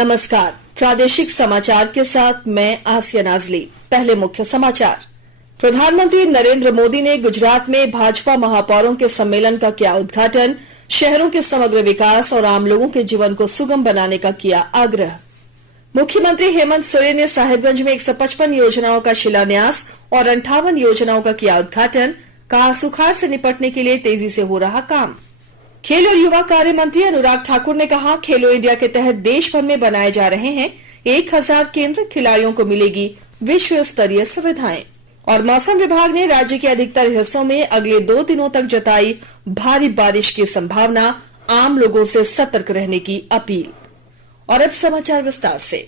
नमस्कार, प्रादेशिक समाचार के साथ मैं आसिया नाजली। पहले मुख्य समाचार। प्रधानमंत्री नरेंद्र मोदी ने गुजरात में भाजपा महापौरों के सम्मेलन का किया उद्घाटन। शहरों के समग्र विकास और आम लोगों के जीवन को सुगम बनाने का किया आग्रह। मुख्यमंत्री हेमंत सोरेन ने साहिबगंज में 155 योजनाओं का शिलान्यास और 58 योजनाओं का किया उद्घाटन। कहा, सुखाड़ से निपटने के लिए तेजी से हो रहा काम। खेल और युवा कार्य मंत्री अनुराग ठाकुर ने कहा, खेलो इंडिया के तहत देश भर में बनाए जा रहे हैं 1000 केंद्र, खिलाड़ियों को मिलेगी विश्व स्तरीय सुविधाएं। और मौसम विभाग ने राज्य के अधिकतर हिस्सों में अगले 2 दिनों तक जताई भारी बारिश की संभावना, आम लोगों से सतर्क रहने की अपील। और अब समाचार विस्तार से।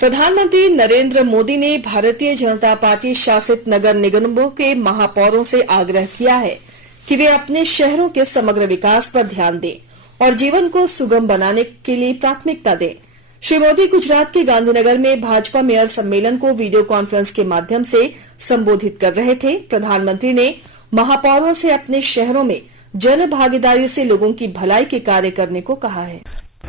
प्रधानमंत्री नरेंद्र मोदी ने भारतीय जनता पार्टी शासित नगर निगमों के महापौरों से आग्रह किया है कि वे अपने शहरों के समग्र विकास पर ध्यान दें और जीवन को सुगम बनाने के लिए प्राथमिकता दें। श्री मोदी गुजरात के गांधीनगर में भाजपा मेयर सम्मेलन को वीडियो कॉन्फ्रेंस के माध्यम से संबोधित कर रहे थे। प्रधानमंत्री ने महापौरों से अपने शहरों में जन भागीदारी से लोगों की भलाई के कार्य करने को कहा है।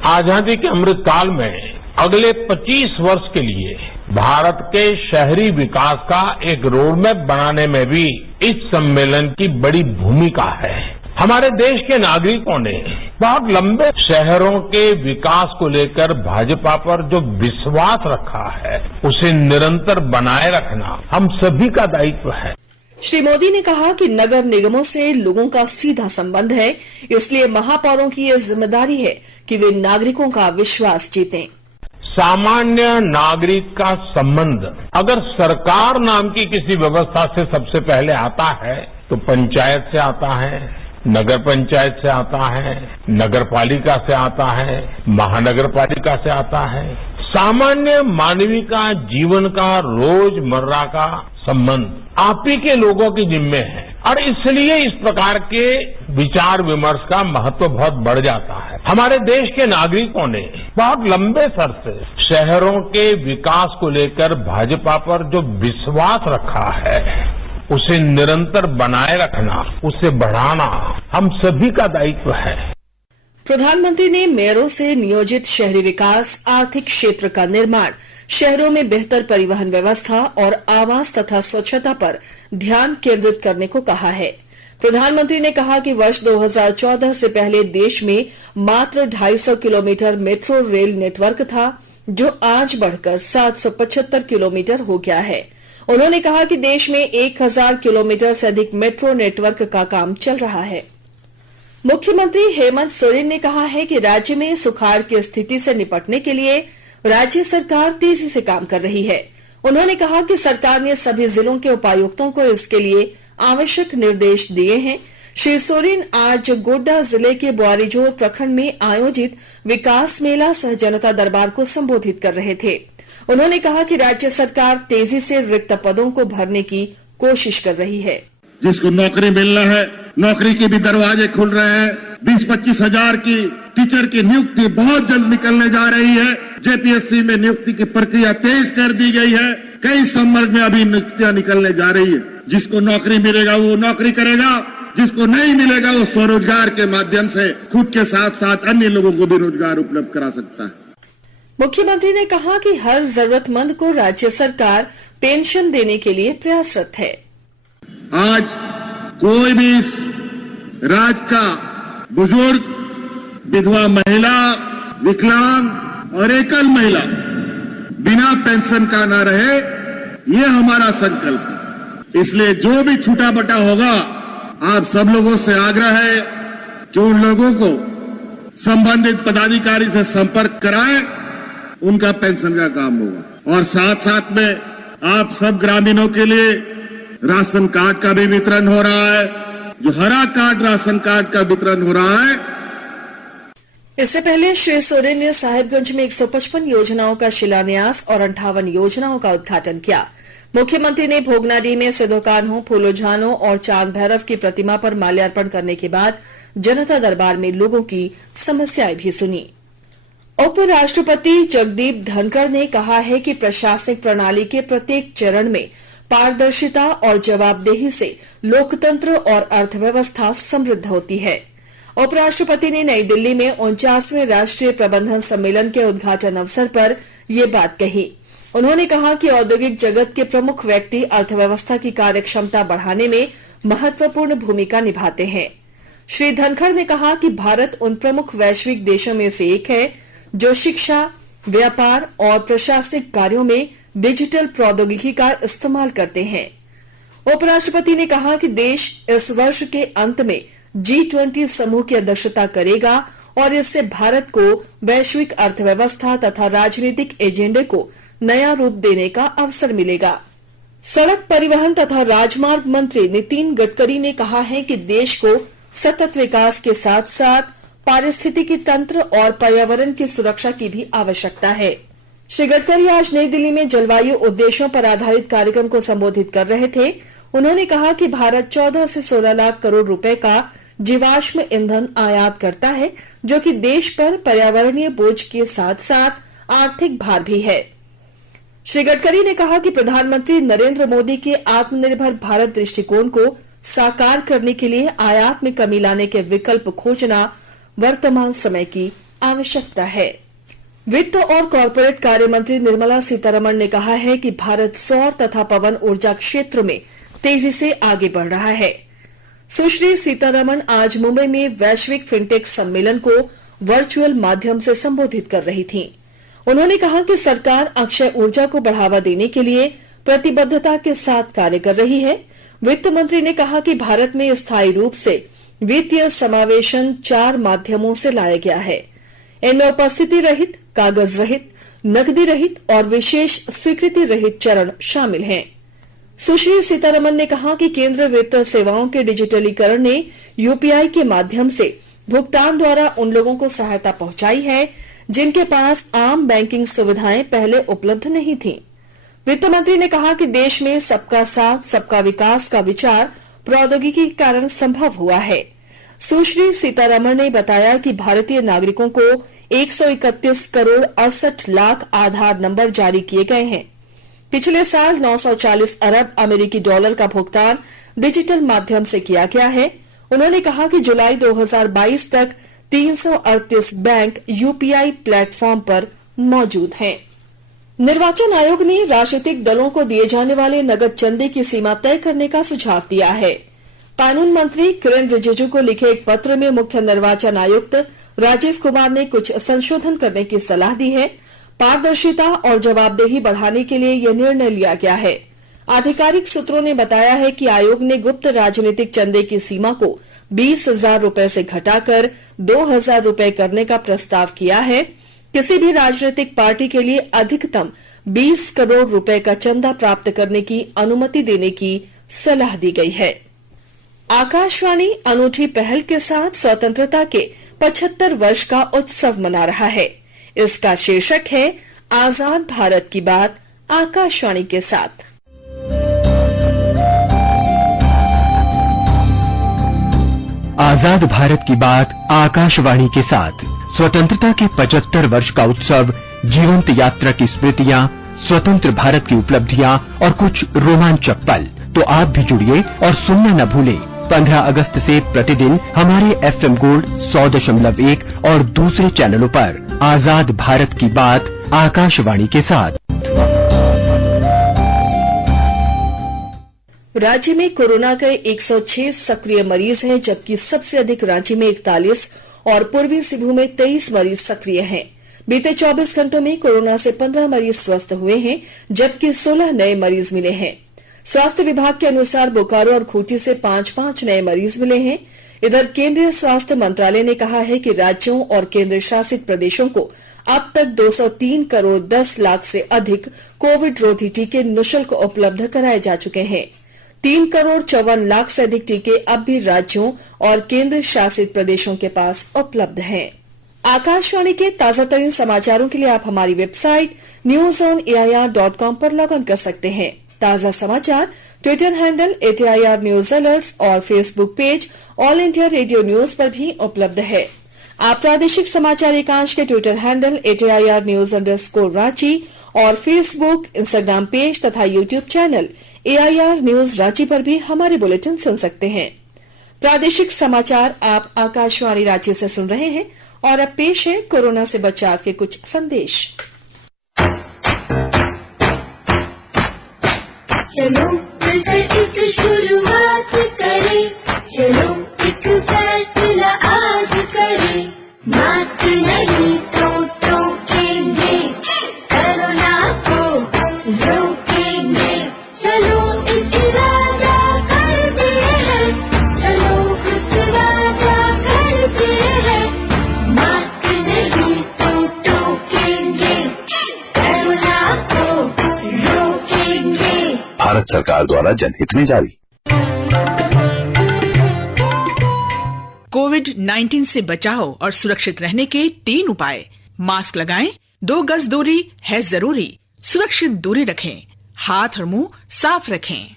आजादी के अमृत काल में अगले 25 वर्ष के लिए भारत के शहरी विकास का एक रोडमैप बनाने में भी इस सम्मेलन की बड़ी भूमिका है। हमारे देश के नागरिकों ने बहुत लंबे शहरों के विकास को लेकर भाजपा पर जो विश्वास रखा है, उसे निरंतर बनाए रखना हम सभी का दायित्व है। श्री मोदी ने कहा कि नगर निगमों से लोगों का सीधा संबंध है, इसलिए महापौरों की यह जिम्मेदारी है कि वे नागरिकों का विश्वास जीतें। सामान्य नागरिक का संबंध अगर सरकार नाम की किसी व्यवस्था से सबसे पहले आता है तो पंचायत से आता है, नगर पंचायत से आता है, नगर पालिका से आता है, महानगर पालिका से आता है। सामान्य मानवीय का जीवन का रोजमर्रा का संबंध आप ही के लोगों के जिम्मे है और इसलिए इस प्रकार के विचार विमर्श का महत्व बहुत बढ़ जाता है। हमारे देश के नागरिकों ने बहुत लंबे सर से शहरों के विकास को लेकर भाजपा पर जो विश्वास रखा है, उसे निरंतर बनाए रखना, उसे बढ़ाना हम सभी का दायित्व है। प्रधानमंत्री ने मेयरों से नियोजित शहरी विकास, आर्थिक क्षेत्र का निर्माण, शहरों में बेहतर परिवहन व्यवस्था और आवास तथा स्वच्छता पर ध्यान केंद्रित करने को कहा है। प्रधानमंत्री ने कहा कि वर्ष 2014 से पहले देश में मात्र 250 किलोमीटर मेट्रो रेल नेटवर्क था, जो आज बढ़कर 775 किलोमीटर हो गया है। उन्होंने कहा कि देश में 1000 किलोमीटर से अधिक मेट्रो नेटवर्क का काम चल रहा है। मुख्यमंत्री हेमंत सोरेन ने कहा है कि राज्य में सुखाड़ की स्थिति से निपटने के लिए राज्य सरकार तेजी से काम कर रही है। उन्होंने कहा कि सरकार ने सभी जिलों के उपायुक्तों को इसके लिए आवश्यक निर्देश दिए हैं। श्री सोरेन आज गोड्डा जिले के बुआरीजोर प्रखंड में आयोजित विकास मेला सह जनता दरबार को संबोधित कर रहे थे। उन्होंने कहा कि राज्य सरकार तेजी से रिक्त पदों को भरने की कोशिश कर रही है। जिसको नौकरी मिलना है, नौकरी के भी दरवाजे खुल रहे हैं। 20-25 हजार की टीचर की नियुक्ति बहुत जल्द निकलने जा रही है। जेपीएससी में नियुक्ति की प्रक्रिया तेज कर दी गई है। कई संवर्ग में अभी नियुक्तियां निकलने जा रही है। जिसको नौकरी मिलेगा वो नौकरी करेगा, जिसको नहीं मिलेगा वो स्वरोजगार के माध्यम से खुद के साथ साथ अन्य लोगों को भी रोजगार उपलब्ध करा सकता है। मुख्यमंत्री ने कहा कि हर जरूरतमंद को राज्य सरकार पेंशन देने के लिए प्रयासरत है। आज कोई भी इस राज्य का बुजुर्ग, विधवा महिला, विकलांग और एकल महिला बिना पेंशन का न रहे, ये हमारा संकल्प है। इसलिए जो भी छूटा बटा होगा, आप सब लोगों से आग्रह है कि उन लोगों को संबंधित पदाधिकारी से संपर्क कराएं, उनका पेंशन का काम होगा। और साथ साथ में आप सब ग्रामीणों के लिए राशन कार्ड का भी वितरण हो रहा है। जो हरा कार्ड राशन कार्ड का वितरण हो रहा है। इससे पहले श्री सोरेन ने साहिबगंज में 155 योजनाओं का शिलान्यास और 58 योजनाओं का उद्घाटन किया। मुख्यमंत्री ने भोगनाडीह में सिद्धो कान्हू, फूलो झानो और चांद भैरव की प्रतिमा पर माल्यार्पण करने के बाद जनता दरबार में लोगों की समस्याएं भी सुनी। उपराष्ट्रपति जगदीप धनखड़ ने कहा है कि प्रशासनिक प्रणाली के प्रत्येक चरण में पारदर्शिता और जवाबदेही से लोकतंत्र और अर्थव्यवस्था समृद्ध होती है। उपराष्ट्रपति ने नई दिल्ली में 49वें राष्ट्रीय प्रबंधन सम्मेलन के उद्घाटन अवसर पर ये बात कही। उन्होंने कहा कि औद्योगिक जगत के प्रमुख व्यक्ति अर्थव्यवस्था की कार्यक्षमता बढ़ाने में महत्वपूर्ण भूमिका निभाते हैं। श्री धनखड़ ने कहा कि भारत उन प्रमुख वैश्विक देशों में से एक है जो शिक्षा, व्यापार और प्रशासनिक कार्यों में डिजिटल प्रौद्योगिकी का इस्तेमाल करते हैं। उपराष्ट्रपति ने कहा कि देश इस वर्ष के अंत में G20 समूह की अध्यक्षता करेगा और इससे भारत को वैश्विक अर्थव्यवस्था तथा राजनीतिक एजेंडे को नया रूप देने का अवसर मिलेगा। सड़क परिवहन तथा राजमार्ग मंत्री नितिन गडकरी ने कहा है कि देश को सतत विकास के साथ साथ पारिस्थितिकी तंत्र और पर्यावरण की सुरक्षा की भी आवश्यकता है। श्री गडकरी आज नई दिल्ली में जलवायु उद्देश्यों पर आधारित कार्यक्रम को संबोधित कर रहे थे। उन्होंने कहा कि भारत 14 से 16 लाख करोड़ रुपए का जीवाश्म ईंधन आयात करता है, जो कि देश पर पर्यावरणीय बोझ के साथ साथ आर्थिक भार भी है। श्री गडकरी ने कहा कि प्रधानमंत्री नरेंद्र मोदी के आत्मनिर्भर भारत दृष्टिकोण को साकार करने के लिए आयात में कमी लाने के विकल्प खोजना वर्तमान समय की आवश्यकता है। वित्त और कॉरपोरेट कार्य मंत्री निर्मला सीतारमण ने कहा है कि भारत सौर तथा पवन ऊर्जा क्षेत्र में तेजी से आगे बढ़ रहा है। सुश्री सीतारमण आज मुंबई में वैश्विक फिनटेक सम्मेलन को वर्चुअल माध्यम से संबोधित कर रही थीं। उन्होंने कहा कि सरकार अक्षय ऊर्जा को बढ़ावा देने के लिए प्रतिबद्धता के साथ कार्य कर रही है। वित्त मंत्री ने कहा कि भारत में स्थायी रूप से वित्तीय समावेशन 4 माध्यमों से लाया गया है। इनमें उपस्थिति रहित, कागज रहित, नकदी रहित और विशेष स्वीकृति रहित चरण शामिल हैं। सुश्री सीतारमण ने कहा कि केंद्रीय वित्त सेवाओं के डिजिटलीकरण ने यूपीआई के माध्यम से भुगतान द्वारा उन लोगों को सहायता पहुंचाई है जिनके पास आम बैंकिंग सुविधाएं पहले उपलब्ध नहीं थीं। वित्त मंत्री ने कहा कि देश में सबका साथ सबका विकास का विचार प्रौद्योगिकी के कारण संभव हुआ है। सुश्री सीतारमण ने बताया कि भारतीय नागरिकों को 131 करोड़ 68 लाख आधार नंबर जारी किए गए हैं। पिछले साल 940 अरब अमेरिकी डॉलर का भुगतान डिजिटल माध्यम से किया गया है। उन्होंने कहा कि जुलाई 2022 तक 338 बैंक यूपीआई प्लेटफॉर्म पर मौजूद हैं। निर्वाचन आयोग ने राजनीतिक दलों को दिए जाने वाले नगद चंदे की सीमा तय करने का सुझाव दिया है। कानून मंत्री किरेन रिजिजू को लिखे एक पत्र में मुख्य निर्वाचन आयुक्त राजीव कुमार ने कुछ संशोधन करने की सलाह दी है। पारदर्शिता और जवाबदेही बढ़ाने के लिए यह निर्णय लिया गया है। आधिकारिक सूत्रों ने बताया है कि आयोग ने गुप्त राजनीतिक चंदे की सीमा को 20,000 रूपये से घटाकर 2,000 रूपये करने का प्रस्ताव किया है। किसी भी राजनीतिक पार्टी के लिए अधिकतम 20 करोड़ रुपए का चंदा प्राप्त करने की अनुमति देने की सलाह दी गई है। आकाशवाणी अनूठी पहल के साथ स्वतंत्रता के 75 वर्ष का उत्सव मना रहा है। इसका शीर्षक है आजाद भारत की बात आकाशवाणी के साथ। आजाद भारत की बात आकाशवाणी के साथ स्वतंत्रता के 75 वर्ष का उत्सव, जीवंत यात्रा की स्मृतियां, स्वतंत्र भारत की उपलब्धियां और कुछ रोमांचक पल। तो आप भी जुड़िए और सुनना न भूलें। 15 अगस्त से प्रतिदिन हमारे FM गोल्ड 100.1 और दूसरे चैनलों पर आजाद भारत की बात आकाशवाणी के साथ। राज्य में कोरोना के 106 सक्रिय मरीज हैं, जबकि सबसे अधिक रांची में 41 और पूर्वी सिंहभूम में 23 मरीज सक्रिय हैं। बीते 24 घंटों में कोरोना से 15 मरीज स्वस्थ हुए हैं, जबकि 16 नए मरीज मिले हैं। स्वास्थ्य विभाग के अनुसार बोकारो और खूंटी से 5-5 नए मरीज मिले हैं। इधर केंद्रीय स्वास्थ्य मंत्रालय ने कहा है कि राज्यों और केंद्र शासित प्रदेशों को अब तक 203 करोड़ 10 लाख से अधिक कोविड रोधी टीके निःशुल्क उपलब्ध कराए जा चुके हैं। 3 करोड़ 54 लाख से अधिक टीके अब भी राज्यों और केंद्र शासित प्रदेशों के पास उपलब्ध हैं। आकाशवाणी के ताजा तरीन समाचारों के लिए आप हमारी वेबसाइट newsonair.com पर लॉग इन कर सकते हैं। ताजा समाचार Twitter handle @AIR news alerts और Facebook page All India Radio News पर भी उपलब्ध है। आप प्रादेशिक समाचार एकांश के Twitter handle @AIR news _Ranchi और फेसबुक, इंस्टाग्राम पेज तथा YouTube channel AIR news Ranchi पर भी हमारे बुलेटिन सुन सकते हैं। प्रादेशिक समाचार आप आकाशवाणी रांची से सुन रहे हैं और अब पेश है कोरोना से बचाव के कुछ संदेश। चलो मिलकर एक शुरुआत करें, चलो एक फैसला आज करें, मास्क नहीं तो टोकेंगे, कोरोना को रोकेंगे, चलो एक वादा करते हैं, चलो एक वादा करते हैं, मास्क नहीं तो टोकेंगे, कोरोना को रोकेंगे। भारत सरकार द्वारा जनहित में जारी। कोविड-19 से बचाव और सुरक्षित रहने के 3 उपाय। मास्क लगाएं, 2 गज दूरी है जरूरी, सुरक्षित दूरी रखें, हाथ और मुंह साफ रखें।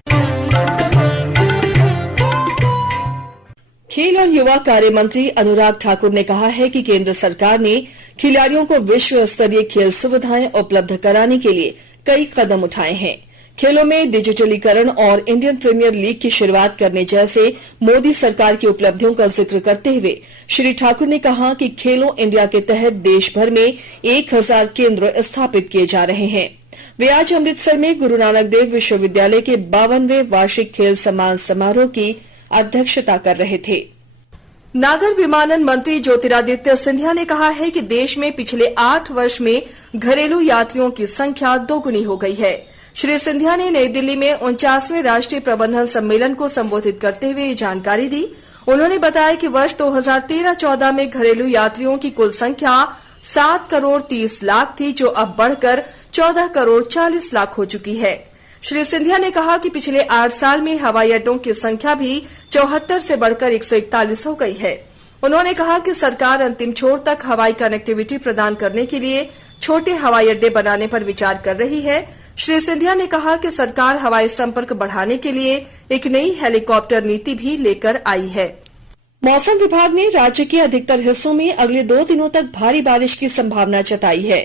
खेल और युवा कार्य मंत्री अनुराग ठाकुर ने कहा है कि केंद्र सरकार ने खिलाड़ियों को विश्व स्तरीय खेल सुविधाएं उपलब्ध कराने के लिए कई कदम उठाए हैं। खेलों में डिजिटलीकरण और इंडियन प्रीमियर लीग की शुरुआत करने जैसे मोदी सरकार की उपलब्धियों का जिक्र करते हुए श्री ठाकुर ने कहा कि खेलो इंडिया के तहत देश भर में 1000 केंद्र स्थापित किए जा रहे हैं। वे आज अमृतसर में गुरु नानक देव विश्वविद्यालय के 52वें वार्षिक खेल सम्मान समारोह की अध्यक्षता कर रहे थे। नागर विमानन मंत्री ज्योतिरादित्य सिंधिया ने कहा है कि देश में पिछले 8 वर्ष में घरेलू यात्रियों की संख्या दोगुनी हो गई है। श्री सिंधिया ने नई दिल्ली में 49वें राष्ट्रीय प्रबंधन सम्मेलन को संबोधित करते हुए ये जानकारी दी। उन्होंने बताया कि वर्ष 2013-14 में घरेलू यात्रियों की कुल संख्या 7 करोड़ 30 लाख थी, जो अब बढ़कर 14 करोड़ 40 लाख हो चुकी है। श्री सिंधिया ने कहा कि पिछले 8 साल में हवाई अड्डों की संख्या भी 74 से बढ़कर 141 हो गई है। उन्होंने कहा कि सरकार अंतिम छोर तक हवाई कनेक्टिविटी प्रदान करने के लिए छोटे हवाई अड्डे बनाने पर विचार कर रही है। श्री सिंधिया ने कहा कि सरकार हवाई संपर्क बढ़ाने के लिए एक नई हेलीकॉप्टर नीति भी लेकर आई है। मौसम विभाग ने राज्य के अधिकतर हिस्सों में अगले 2 दिनों तक भारी बारिश की संभावना जताई है।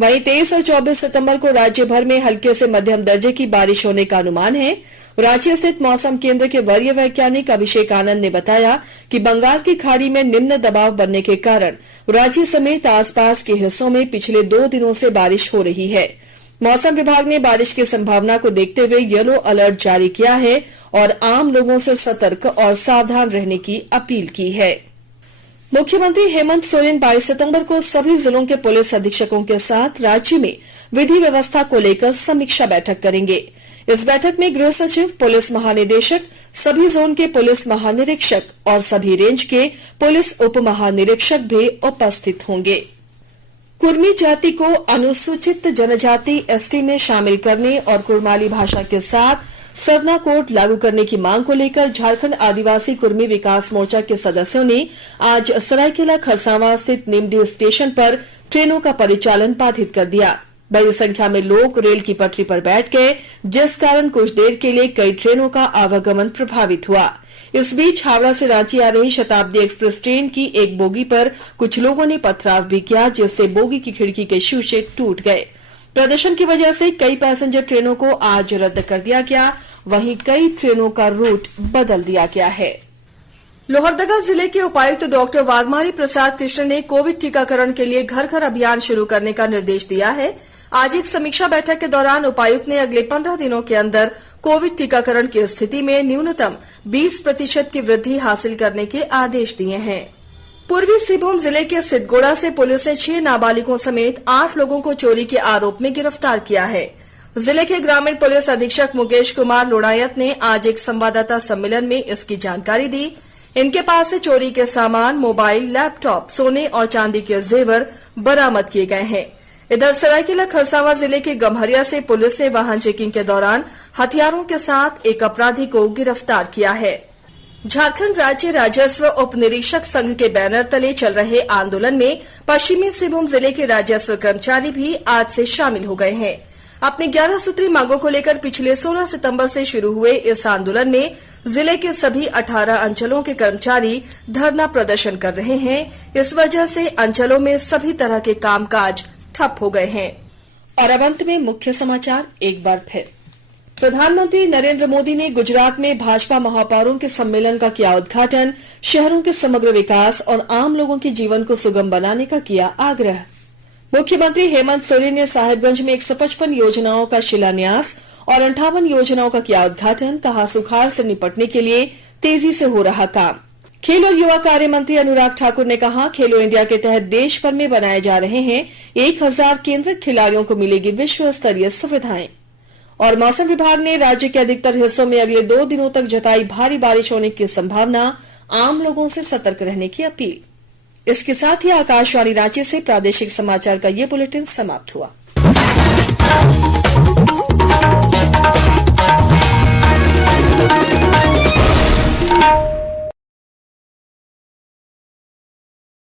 वहीं 23 और 24 सितंबर को राज्य भर में हल्के से मध्यम दर्जे की बारिश होने का अनुमान है। रांची स्थित मौसम केंद्र के वरीय वैज्ञानिक अभिषेक आनंद ने बताया कि बंगाल की खाड़ी में निम्न दबाव बनने के कारण रांची समेत आसपास के हिस्सों में पिछले 2 दिनों से बारिश हो रही है। मौसम विभाग ने बारिश की संभावना को देखते हुए येलो अलर्ट जारी किया है और आम लोगों से सतर्क और सावधान रहने की अपील की है। मुख्यमंत्री हेमंत सोरेन 22 सितंबर को सभी जिलों के पुलिस अधीक्षकों के साथ राज्य में विधि व्यवस्था को लेकर समीक्षा बैठक करेंगे। इस बैठक में गृह सचिव, पुलिस महानिदेशक, सभी जोन के पुलिस महानिरीक्षक और सभी रेंज के पुलिस उप महानिरीक्षक भी उपस्थित होंगे। कुर्मी जाति को अनुसूचित जनजाति एसटी में शामिल करने और कुर्माली भाषा के साथ सरना कोड लागू करने की मांग को लेकर झारखंड आदिवासी कुर्मी विकास मोर्चा के सदस्यों ने आज सरायकेला खरसावां स्थित निमडी स्टेशन पर ट्रेनों का परिचालन बाधित कर दिया। बड़ी संख्या में लोग रेल की पटरी पर बैठ गए, जिस कारण कुछ देर के लिए कई ट्रेनों का आवागमन प्रभावित हुआ। इस बीच हावड़ा से रांची आ रही शताब्दी एक्सप्रेस ट्रेन की एक बोगी पर कुछ लोगों ने पथराव भी किया, जिससे बोगी की खिड़की के शीशे टूट गए। प्रदर्शन की वजह से कई पैसेंजर ट्रेनों को आज रद्द कर दिया गया, वहीं कई ट्रेनों का रूट बदल दिया गया है। लोहरदगा जिले के उपायुक्त डॉक्टर वाघमारी प्रसाद कृष्ण ने कोविड टीकाकरण के लिए घर घर अभियान शुरू करने का निर्देश दिया है। आज एक समीक्षा बैठक के दौरान उपायुक्त ने अगले 15 दिनों के अंदर कोविड टीकाकरण की स्थिति में न्यूनतम 20% की वृद्धि हासिल करने के आदेश दिए हैं। पूर्वी सिंहभूम जिले के सिद्धगोड़ा से पुलिस ने 6 नाबालिगों समेत 8 लोगों को चोरी के आरोप में गिरफ्तार किया है। जिले के ग्रामीण पुलिस अधीक्षक मुकेश कुमार लोड़ायत ने आज एक संवाददाता सम्मेलन में इसकी जानकारी दी। इनके पास से चोरी के सामान, मोबाइल, लैपटॉप, सोने और चांदी के जेवर बरामद किए गए हैं। इधर सरायकेला खरसावां जिले के गम्हरिया से पुलिस ने वाहन चेकिंग के दौरान हथियारों के साथ एक अपराधी को गिरफ्तार किया है। झारखंड राज्य राजस्व उप निरीक्षक संघ के बैनर तले चल रहे आंदोलन में पश्चिमी सिंहभूम जिले के राजस्व कर्मचारी भी आज से शामिल हो गए हैं। अपनी 11 सूत्री मांगों को लेकर पिछले 16 सितंबर से शुरू हुए इस आंदोलन में जिले के सभी 18 अंचलों के कर्मचारी धरना प्रदर्शन कर रहे हैं। इस वजह से अंचलों में सभी तरह के कामकाज ठप हो गए हैं। और अब अंत में मुख्य समाचार एक बार फिर। प्रधानमंत्री नरेंद्र मोदी ने गुजरात में भाजपा महापौरों के सम्मेलन का किया उद्घाटन। शहरों के समग्र विकास और आम लोगों के जीवन को सुगम बनाने का किया आग्रह। मुख्यमंत्री हेमंत सोरेन ने साहिबगंज में 155 योजनाओं का शिलान्यास और 58 योजनाओं का किया उद्घाटन। कहा, सुखाड़ से निपटने के लिए तेजी से हो रहा काम। खेल और युवा कार्य मंत्री अनुराग ठाकुर ने कहा, खेलो इंडिया के तहत देश भर में बनाए जा रहे हैं 1000 केंद्र, खिलाड़ियों को मिलेगी विश्व स्तरीय सुविधाएं। और मौसम विभाग ने राज्य के अधिकतर हिस्सों में अगले 2 दिनों तक जताई भारी बारिश होने की संभावना। आम लोगों से सतर्क रहने की अपील। इसके साथ ही आकाशवाणी रांची से प्रादेशिक समाचार का ये बुलेटिन समाप्त हुआ।